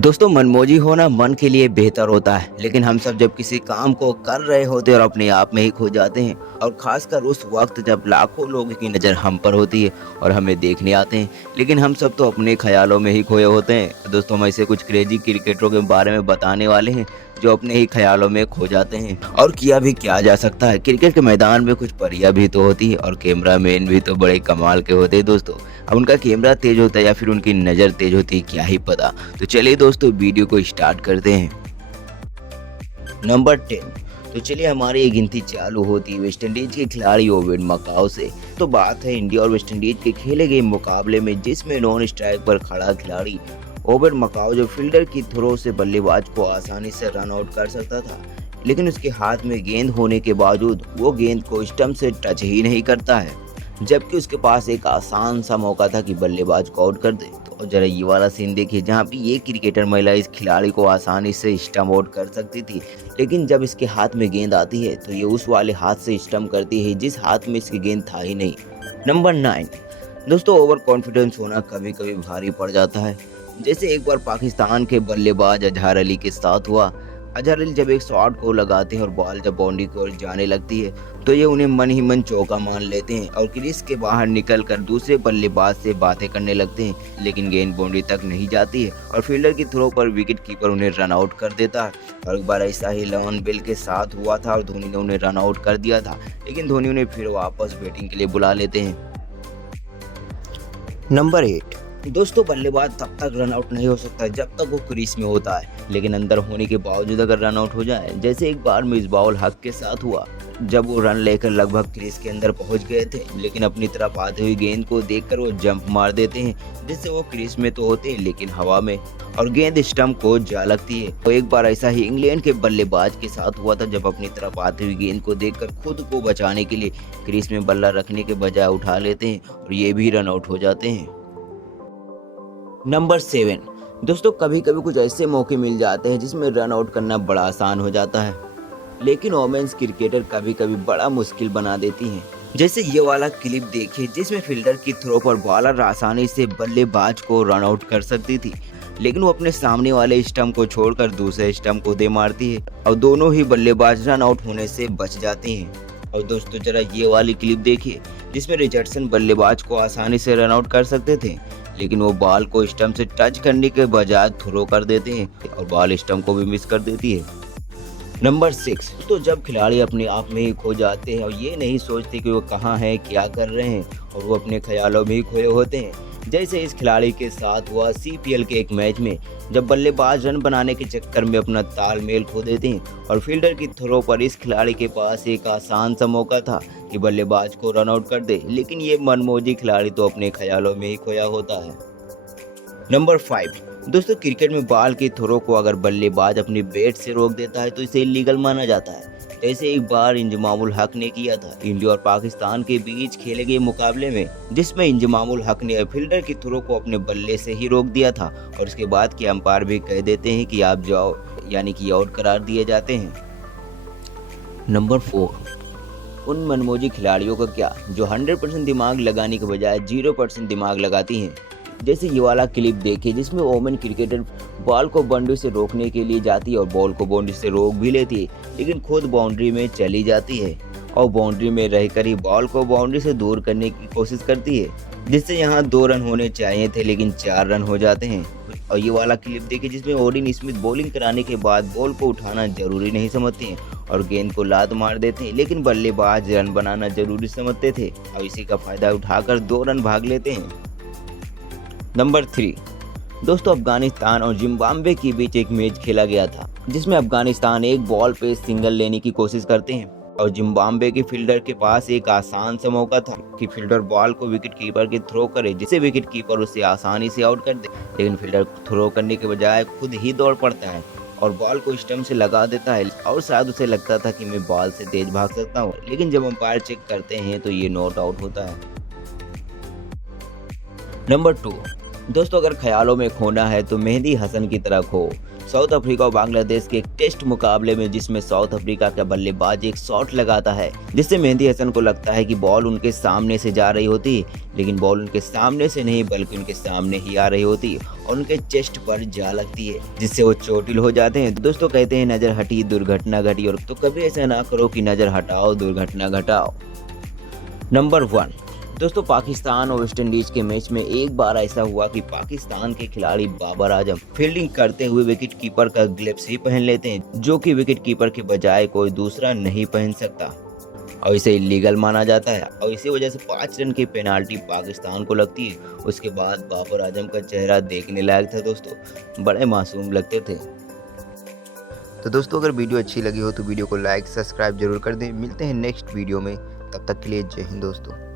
दोस्तों मनमौजी होना मन के लिए बेहतर होता है, लेकिन हम सब जब किसी काम को कर रहे होते हैं और अपने आप में ही खो जाते हैं, और खासकर उस वक्त जब लाखों लोगों की नज़र हम पर होती है और हमें देखने आते हैं, लेकिन हम सब तो अपने ख्यालों में ही खोए होते हैं। दोस्तों हम ऐसे कुछ क्रेजी क्रिकेटरों के बारे में बताने वाले हैं जो अपने ही ख्यालों में खो जाते हैं। और किया भी क्या जा सकता है, क्रिकेट के मैदान में कुछ परियां भी तो होती है और कैमरामैन भी तो बड़े कमाल के होते हैं दोस्तों। अब उनका कैमरा तेज होता है या फिर उनकी नज़र तेज होती है, क्या ही पता। तो चलिए दोस्तों वीडियो को स्टार्ट करते हैं। नंबर 10। तो चलिए हमारी ये गिनती चालू होती है वेस्ट इंडीज के खिलाड़ी ओवेन मकाओ से। तो बात है इंडिया और वेस्ट इंडीज के खेले गए मुकाबले में, जिसमें नॉन स्ट्राइक पर खड़ा खिलाड़ी ओवेन मकाओ जो फील्डर की थ्रो से बल्लेबाज को आसानी से रन आउट कर सकता था, लेकिन उसके हाथ में गेंद होने के बावजूद वो गेंद को स्टंप से टच ही नहीं करता है, जबकि उसके पास एक आसान सा मौका था कि बल्लेबाज को आउट कर दे। तो जरा ये वाला सीन देखिए जहाँ पे ये क्रिकेटर महिला इस खिलाड़ी को आसानी से स्टंप आउट कर सकती थी, लेकिन जब इसके हाथ में गेंद आती है तो ये उस वाले हाथ से स्टंप करती है जिस हाथ में इसकी गेंद था ही नहीं। नंबर 9। दोस्तों ओवर कॉन्फिडेंस होना कभी कभी भारी पड़ जाता है। जैसे एक बार पाकिस्तान के बल्लेबाज अजहर अली के साथ हुआ। अजहर अली जब एक शॉट को लगाते हैं और बॉल जब बाउंड्री की ओर जाने लगती है तो ये उन्हें मन ही मन चौका मान लेते हैं और क्रीज के बाहर निकलकर दूसरे बल्लेबाज से बातें करने लगते हैं, लेकिन गेंद बाउंड्री तक नहीं जाती है और फील्डर की थ्रो पर विकेट कीपर उन्हें रन आउट कर देता है। और एक बार ऐसा ही लेवन बेल के साथ हुआ था और धोनी ने उन्हें रन आउट कर दिया था, लेकिन धोनी उन्हें फिर वापस बैटिंग के लिए बुला लेते हैं। नंबर 8। दोस्तों बल्लेबाज तब तक रन आउट नहीं हो सकता जब तक वो क्रीज में होता है, लेकिन अंदर होने के बावजूद अगर रन आउट हो जाए, जैसे एक बार मिसबाउल हक के साथ हुआ जब वो रन लेकर लगभग क्रीज के अंदर पहुंच गए थे, लेकिन अपनी तरफ आती हुई गेंद को देखकर वो जंप मार देते हैं, जिससे वो क्रीज में तो होते हैं लेकिन हवा में, और गेंद स्टंप को जा लगती है। तो एक बार ऐसा ही इंग्लैंड के बल्लेबाज के साथ हुआ था, जब अपनी तरफ आती हुई गेंद को देखकर खुद को बचाने के लिए क्रीज में बल्ला रखने के बजाय उठा लेते हैं और ये भी रन आउट हो जाते हैं। नंबर 7। दोस्तों कभी कभी कुछ ऐसे मौके मिल जाते हैं जिसमें रन आउट करना बड़ा आसान हो जाता है, लेकिन वोमेन्स क्रिकेटर कभी कभी बड़ा मुश्किल बना देती हैं। जैसे ये वाला क्लिप देखिए जिसमें फील्डर की थ्रो पर बॉलर आसानी से बल्लेबाज को रन आउट कर सकती थी, लेकिन वो अपने सामने वाले स्टंप को छोड़कर दूसरे स्टंप को दे मारती है और दोनों ही बल्लेबाज रन आउट होने से बच जाते हैं। और दोस्तों जरा ये वाली क्लिप देखिए जिसमें रिचर्डसन बल्लेबाज को आसानी से रन आउट कर सकते थे, लेकिन वो बॉल को स्टंप से टच करने के बजाय थ्रो कर देते हैं और बॉल स्टंप को भी मिस कर देती है। नंबर 6। तो जब खिलाड़ी अपने आप में ही खो जाते हैं और ये नहीं सोचते कि वो कहाँ हैं, क्या कर रहे हैं, और वो अपने ख्यालों में ही खोए होते हैं। जैसे इस खिलाड़ी के साथ हुआ सीपीएल के एक मैच में, जब बल्लेबाज रन बनाने के चक्कर में अपना तालमेल खो देते हैं और फील्डर की थ्रो पर इस खिलाड़ी के पास एक आसान सा मौका था कि बल्लेबाज को रन आउट कर दे, लेकिन ये मनमौजी खिलाड़ी तो अपने ख्यालों में ही खोया होता है। नंबर 5। दोस्तों क्रिकेट में बॉल की थ्रो को अगर बल्लेबाज अपनी बैट से रोक देता है तो इसे इलीगल माना जाता है। जैसे एक बार इंजमामुल हक ने किया था इंडिया और पाकिस्तान के बीच खेले गए मुकाबले में, जिसमें इंजमामुल हक ने फील्डर की थ्रो को अपने बल्ले से ही रोक दिया था और उसके बाद के अंपायर भी कह देते हैं कि आप जाओ, यानी कि आउट करार दिए जाते हैं। नंबर 4। उन मनमौजी खिलाड़ियों का क्या जो 100% दिमाग लगाने के बजाय 0% दिमाग लगाती हैं। जैसे ये वाला क्लिप देखिए जिसमें वोमेन क्रिकेटर बॉल को बाउंड्री से रोकने के लिए जाती है और बॉल को बाउंड्री से रोक भी लेती है, लेकिन खुद बाउंड्री में चली जाती है और बाउंड्री में रहकर ही बॉल को बाउंड्री से दूर करने की कोशिश करती है, जिससे यहाँ 2 रन होने चाहिए थे लेकिन 4 रन हो जाते हैं। और ये वाला क्लिप देखिए जिसमें ओडिन स्मिथ बॉलिंग कराने के बाद बॉल को उठाना जरूरी नहीं समझते हैं और गेंद को लात मार देते हैं, लेकिन बल्लेबाज रन बनाना जरूरी समझते थे और इसी का फायदा उठाकर 2 रन भाग लेते हैं। नंबर 3। दोस्तों अफगानिस्तान और जिम्बाब्वे के बीच एक मैच खेला गया था, जिसमें अफगानिस्तान एक बॉल पे सिंगल लेने की कोशिश करते हैं और जिम्बाब्वे के फील्डर के पास एक आसान सा मौका था कि फील्डर बॉल को विकेट कीपर के थ्रो करे, जिससे विकेट कीपर उसे आसानी से आउट कर दे, लेकिन फील्डर थ्रो करने के बजाय खुद ही दौड़ पड़ता है और बॉल को स्टंप से लगा देता है और शायद उसे लगता था कि मैं बॉल से तेज भाग सकता हूँ, लेकिन जब अंपायर चेक करते हैं तो ये नॉट आउट होता है। नंबर 2। दोस्तों अगर ख्यालों में खोना है तो मेहदी हसन की तरह खो। साउथ अफ्रीका और बांग्लादेश के एक टेस्ट मुकाबले में जिसमें साउथ अफ्रीका का बल्लेबाज एक शॉट लगाता है जिससे मेहदी हसन को लगता है कि बॉल उनके सामने से जा रही होती, लेकिन बॉल उनके सामने से नहीं बल्कि उनके सामने ही आ रही होती और उनके चेस्ट पर जा लगती है जिससे वो चोटिल हो जाते हैं। तो दोस्तों कहते हैं नजर हटी दुर्घटना घटी, और तो कभी ऐसा ना करो कि नजर हटाओ दुर्घटना घटाओ। नंबर 1, दोस्तों पाकिस्तान और वेस्ट इंडीज के मैच में एक बार ऐसा हुआ कि पाकिस्तान के खिलाड़ी बाबर आजम फील्डिंग करते हुए विकेट कीपर का ग्लव्स ही पहन लेते हैं जो कि विकेट कीपर के बजाय कोई दूसरा नहीं पहन सकता और इसे इलीगल माना जाता है और इसी वजह से 5 रन की पेनाल्टी पाकिस्तान को लगती है। उसके बाद बाबर आजम का चेहरा देखने लायक था दोस्तों, बड़े मासूम लगते थे। तो दोस्तों अगर वीडियो अच्छी लगी हो तो वीडियो को लाइक सब्सक्राइब जरूर कर दें। मिलते हैं नेक्स्ट वीडियो में, तब तक के लिए जय हिंद दोस्तों।